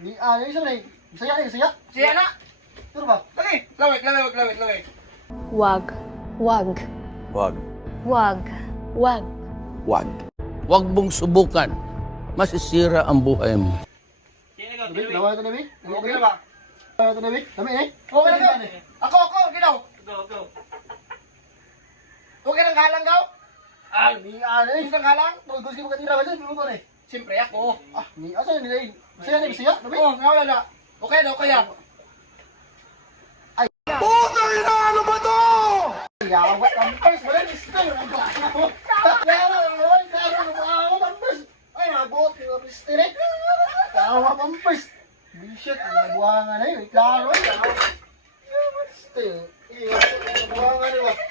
Ni ano isa na saya ni saya. Siya na. Turo ba? Lagi. Lawig. Wag. Wag. Wag. Wag. Wag. Wag. Huwag mong subukan. Masisira ang buhay mo. Nabi, lawa ito nabi. Okay na ba? Lawa ito nabi. Kami eh. Okay na ba? Ako, ginaw. Go. Okay na galang gaw? Ah, ni ano eh. Gusto ng galang? Gusto ko kanina ba siya? Ano eh? Siyempre ako. Ah, ni asa ni lay. Saya ni saya. Nabi. Oo, nga na. Okay na, okay na. Yawat ang pers. Wala ni style ang bata mo. Ay, nabot ni Mr. Yawat ang pers. Bishit, ang buwangan na yun. Klaro. Style. Buwangan na yun.